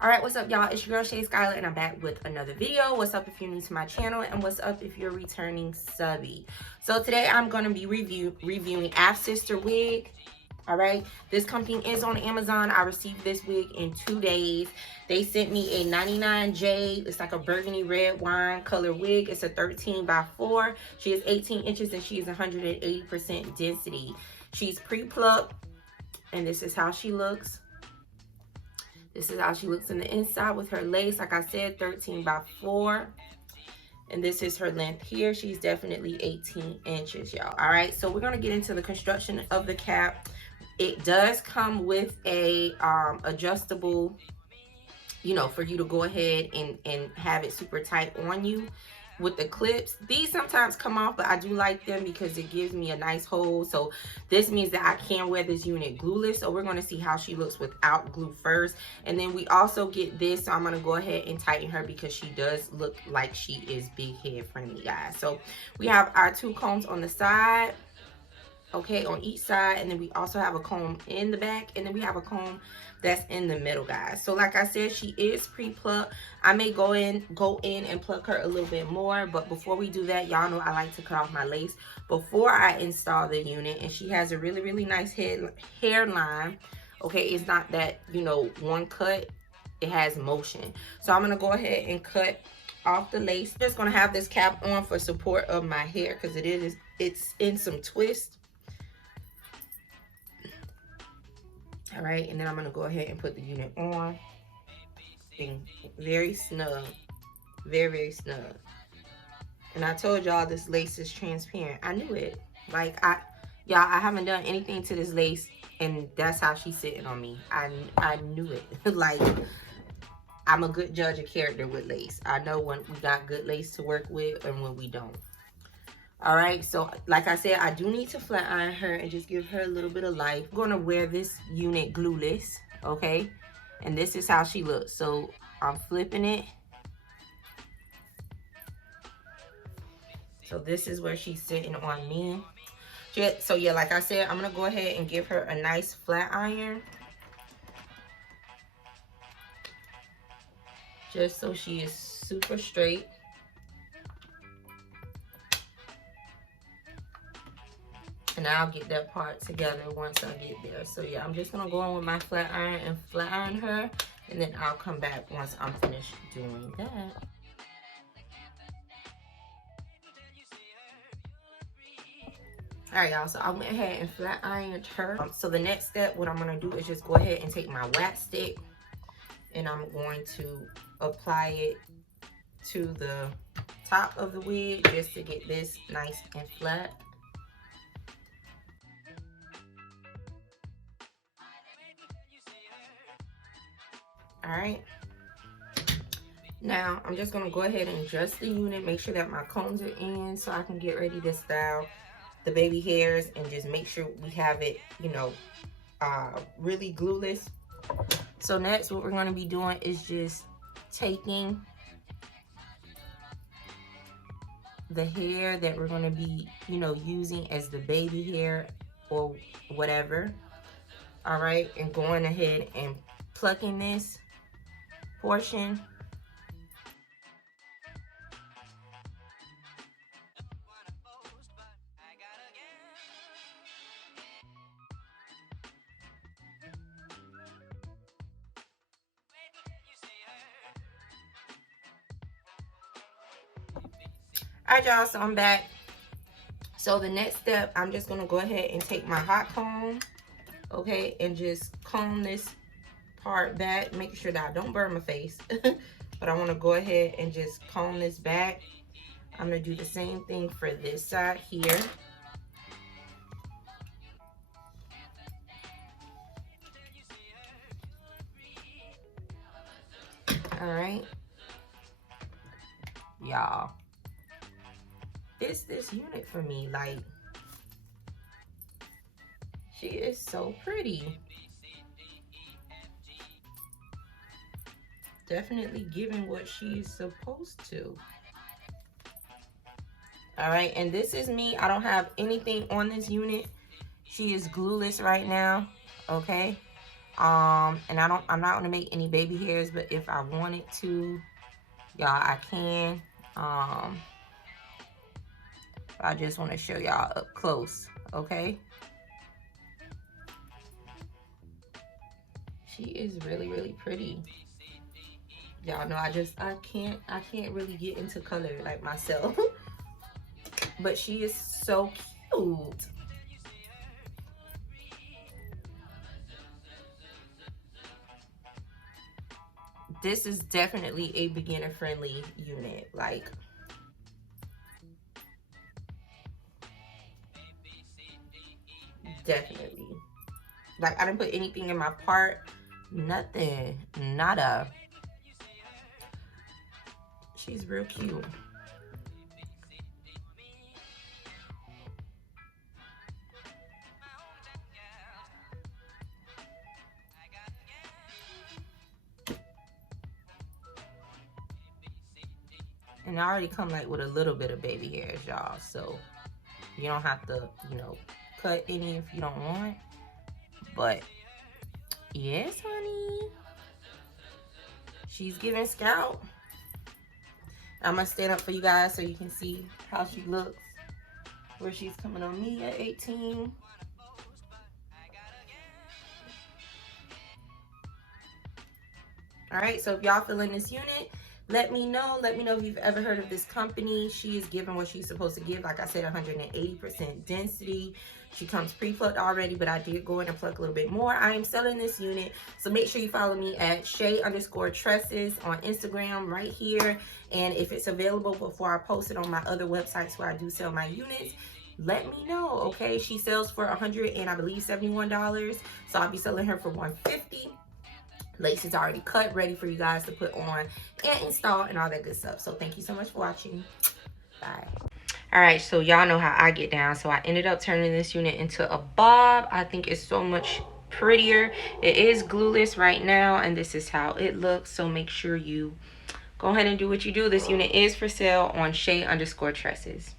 All right, what's up, y'all? It's your girl ShaySkyler, and I'm back with another video. What's up if you're new to my channel, and what's up if you're returning subby? So today I'm going to be reviewing Afsisterwig. All right, this company is on Amazon. I received this wig in 2 days. They sent me a 99J. It's like a burgundy red wine color wig. It's a 13x4. She is 18 inches and she is 180% density. She's pre-plucked, and this is how she looks. This is how she looks in the inside with her lace. Like I said, 13x4. And this is her length here. She's definitely 18 inches, y'all. All right, so we're going to get into the construction of the cap. It does come with a adjustable, you know, for you to go ahead and have it super tight on you with the clips. These sometimes come off, but I do like them because it gives me a nice hold. So this means that I can wear this unit glueless. So we're going to see how she looks without glue first. And then we also get this. So I'm going to go ahead and tighten her because she does look like she is big head friendly, guys. So we have our 2 combs on the side, okay, on each side, and then we also have a comb in the back, and then we have a comb that's in the middle, guys. So like I said, she is pre-plucked. I may go in and pluck her a little bit more, but before we do that, y'all know I like to cut off my lace before I install the unit. And she has a really nice hairline. Okay, it's not that, you know, one cut, it has motion. So I'm gonna go ahead and cut off the lace. Just gonna have this cap on for support of my hair because it's in some twist. All right, and then I'm gonna go ahead and put the unit on. Being very snug, very snug. And I told y'all this lace is transparent. I knew it. Like y'all, I haven't done anything to this lace, and that's how she's sitting on me. I knew it. Like, I'm a good judge of character with lace. I know when we got good lace to work with and when we don't. All right, so like I said, I do need to flat iron her and just give her a little bit of life. I'm going to wear this unit glueless, okay? And this is how she looks. So I'm flipping it. So this is where she's sitting on me. So yeah, like I said, I'm going to go ahead and give her a nice flat iron. Just so she is super straight. And I'll get that part together once I get there. So yeah, I'm just gonna go in with my flat iron and flat iron her, and then I'll come back once I'm finished doing that. All right, y'all, so I went ahead and flat ironed her. So the next step, what I'm gonna do is just go ahead and take my wax stick, and I'm going to apply it to the top of the wig just to get this nice and flat. All right, now I'm just gonna go ahead and adjust the unit, make sure that my combs are in so I can get ready to style the baby hairs and just make sure we have it, you know, really glueless. So next, what we're gonna be doing is just taking the hair that we're gonna be, you know, using as the baby hair or whatever. All right, and going ahead and plucking this portion. All right, y'all, so I'm back. So the next step, I'm just gonna go ahead and take my hot comb, okay, and just comb this part back, making sure that I don't burn my face. But I want to go ahead and just comb this back. I'm going to do the same thing for this side here. All right, y'all, it's this unit for me. Like, she is so pretty. Definitely giving what she's supposed to. All right, and this is me. I don't have anything on this unit. She is glueless right now, okay? And I'm not gonna make any baby hairs, but if I wanted to, y'all, I can. I just want to show y'all up close, okay? She is really, really pretty. Y'all know I can't really get into color like myself. But she is so cute. This is definitely a beginner friendly unit. Like, definitely. Like, I didn't put anything in my part. Nothing. Nada. She's real cute. And I already come like with a little bit of baby hairs, y'all. So you don't have to, you know, cut any if you don't want. But yes, honey. She's giving scout. I'm gonna stand up for you guys so you can see how she looks. Where she's coming on me at 18. All right, so if y'all feeling this unit, let me know. Let me know if you've ever heard of this company. She is giving what she's supposed to give. Like I said, 180% density. She comes pre-plucked already, but I did go in and pluck a little bit more. I am selling this unit, so make sure you follow me at Shay_tresses on Instagram right here. And if it's available before I post it on my other websites where I do sell my units, let me know, okay? She sells for $100 and I believe $71, so I'll be selling her for $150. Lace is already cut, ready for you guys to put on and install and all that good stuff. So thank you so much for watching. Bye. All right, so y'all know how I get down. So I ended up turning this unit into a bob. I think it's so much prettier. It is glueless right now, and this is how it looks. So make sure you go ahead and do what you do. This unit is for sale on Shay_tresses.